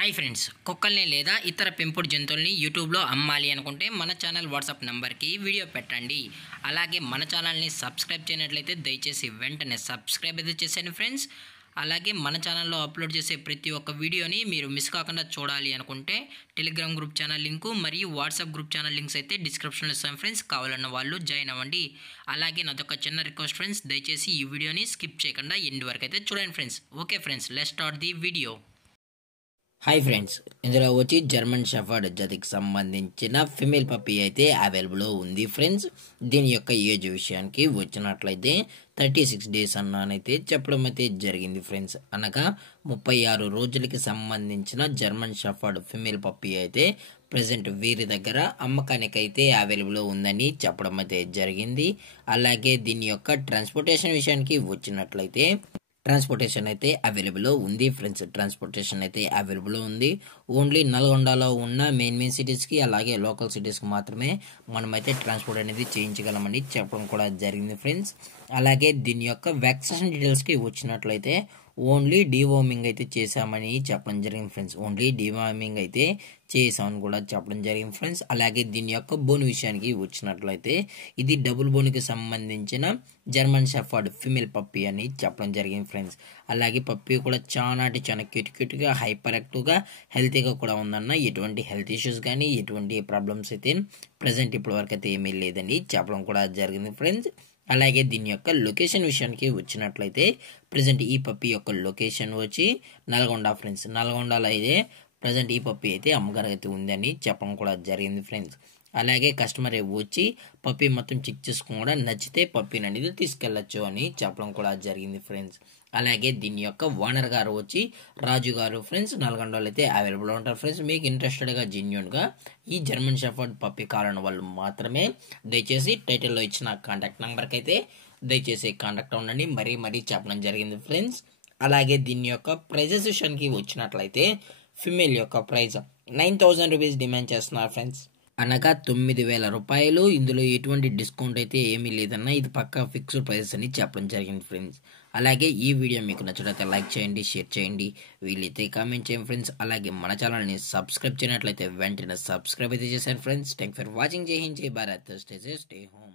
Hi friends, కుక్కల్ని లేదా ఇతర పెంపుడు జంతువుల్ని యూట్యూబ్లో అమ్మాలి అనుకుంటే మన ఛానల్ వాట్సాప్ నెంబర్కి వీడియో పెట్టండి. అలాగే మన ఛానల్ని సబ్స్క్రైబ్ చేయనట్లయితే దయచేసి వెంటనే సబ్స్క్రైబ్ అయితే చేసేయండి ఫ్రెండ్స్. అలాగే మన ఛానల్లో అప్లోడ్ చేసే ప్రతి ఒక్క వీడియోని మీరు మిస్ కాకుండా చూడాలి అనుకుంటే టెలిగ్రామ్ గ్రూప్ ఛానల్ లింకు మరియు వాట్సాప్ గ్రూప్ ఛానల్ లింక్స్ అయితే డిస్క్రిప్షన్లో ఇస్తాను ఫ్రెండ్స్. కావాలన్న వాళ్ళు జాయిన్ అవ్వండి. అలాగే నాదొక చిన్న రిక్వెస్ట్ ఫ్రెండ్స్, దయచేసి ఈ వీడియోని స్కిప్ చేయకుండా ఎండ్ వరకు అయితే చూడండి friends. Okay friends, let's start the video. Hi friends, ఇందులో వచ్చి జర్మన్ షెఫర్డ్ జాతికి సంబంధించిన ఫిమేల్ పప్పీ అయితే అవైలబుల్ ఉంది ఫ్రెండ్స్. దీని యొక్క ఏజ్ విషయానికి వచ్చినట్లయితే 36 డేస్ అన్నానైతే చెప్పడం అయితే జరిగింది ఫ్రెండ్స్. అనగా 36 రోజులకి సంబంధించిన జర్మన్ షెఫర్డ్ ఫిమేల్ పప్పీ అయితే ప్రజెంట్ వీరి దగ్గర అమ్మకానికైతే అవైలబుల్ ఉందని చెప్పడం అయితే జరిగింది. అలాగే దీని యొక్క ట్రాన్స్పోర్టేషన్ విషయానికి వచ్చినట్లయితే ట్రాన్స్పోర్టేషన్ అయితే అవైలబుల్ ఉంది ఫ్రెండ్స్. ట్రాన్స్పోర్టేషన్ అయితే అవైలబుల్ ఉంది. ఓన్లీ నల్గొండలో ఉన్న మెయిన్ సిటీస్కి అలాగే లోకల్ సిటీస్కి మాత్రమే మనమైతే ట్రాన్స్పోర్ట్ అనేది చేయించగలమని చెప్పడం కూడా జరిగింది ఫ్రెండ్స్. అలాగే దీని యొక్క వ్యాక్సినేషన్ డీటెయిల్స్కి వచ్చినట్లయితే ఓన్లీ డీవార్మింగ్ అయితే చేసామని చెప్పడం జరిగింది ఫ్రెండ్స్. ఓన్లీ డీవార్మింగ్ అయితే చేసామని కూడా చెప్పడం జరిగింది ఫ్రెండ్స్. అలాగే దీని యొక్క బోన్ విషయానికి వచ్చినట్లయితే ఇది డబుల్ బోన్కి సంబంధించిన జర్మన్ షెఫర్డ్ ఫిమేల్ పప్పీ అని చెప్పడం జరిగింది ఫ్రెండ్స్. అలాగే పప్పీ కూడా చాలా క్యూట్గా హైపర్ యాక్టివ్గా హెల్తీగా కూడా ఉందన్న. ఎటువంటి హెల్త్ ఇష్యూస్ కానీ ఎటువంటి ప్రాబ్లమ్స్ అయితే ప్రజెంట్ ఇప్పటి వరకు అయితే ఏమీ లేదని చెప్పడం కూడా జరిగింది ఫ్రెండ్స్. అలాగే దీని యొక్క లొకేషన్ విషయానికి వచ్చినట్లయితే ప్రజెంట్ ఈ పప్పీ యొక్క లొకేషన్ వచ్చి నల్గొండ ఫ్రెండ్స్. నల్గొండలో అయితే ప్రజెంట్ ఈ పప్పీ అయితే అమ్మగారు అయితే ఉందని చెప్పడం కూడా జరిగింది ఫ్రెండ్స్. అలాగే కస్టమర్ వచ్చి పప్పీ మొత్తం చెక్ చేసుకుని కూడా నచ్చితే పప్పీని అనేది తీసుకెళ్లొచ్చు అని చెప్పడం కూడా జరిగింది ఫ్రెండ్స్. అలాగే దీని యొక్క ఓనర్ గారు వచ్చి రాజు గారు ఫ్రెండ్స్. నల్గొండలో అయితే అవైలబుల్ ఉంటారు ఫ్రెండ్స్. మీకు ఇంట్రెస్టెడ్గా జెన్యూన్గా ఈ జర్మన్ షెఫర్డ్ పప్పీ కావాలని వాళ్ళు మాత్రమే దయచేసి టైటిల్లో ఇచ్చిన కాంటాక్ట్ నెంబర్కి అయితే దయచేసి కాంటాక్ట్ ఉండండి. మరీ చెప్పడం జరిగింది ఫ్రెండ్స్. అలాగే దీని యొక్క ప్రైజెస్ విషయానికి వచ్చినట్లయితే ఫిమేల్ యొక్క ప్రైజ్ 9,000 రూపీస్ డిమాండ్ చేస్తున్నారు ఫ్రెండ్స్. అనగా 9,000 రూపాయలు. ఇందులో ఎటువంటి డిస్కౌంట్ అయితే ఏమీ లేదన్న. ఇది పక్కా ఫిక్స్డ్ ప్రైస్ అని చెప్పడం జరిగింది ఫ్రెండ్స్. అలాగే ఈ వీడియో మీకు నచ్చినట్లయితే లైక్ చేయండి, షేర్ చేయండి, వీలైతే కామెంట్ చేయండి ఫ్రెండ్స్. అలాగే మన ఛానల్ని సబ్స్క్రైబ్ చేయనట్లయితే వెంటనే సబ్స్క్రైబ్ అయితే చేశాను ఫ్రెండ్స్. Thank for watching. జై హింద్, జై భారత్, స్టే హోమ్.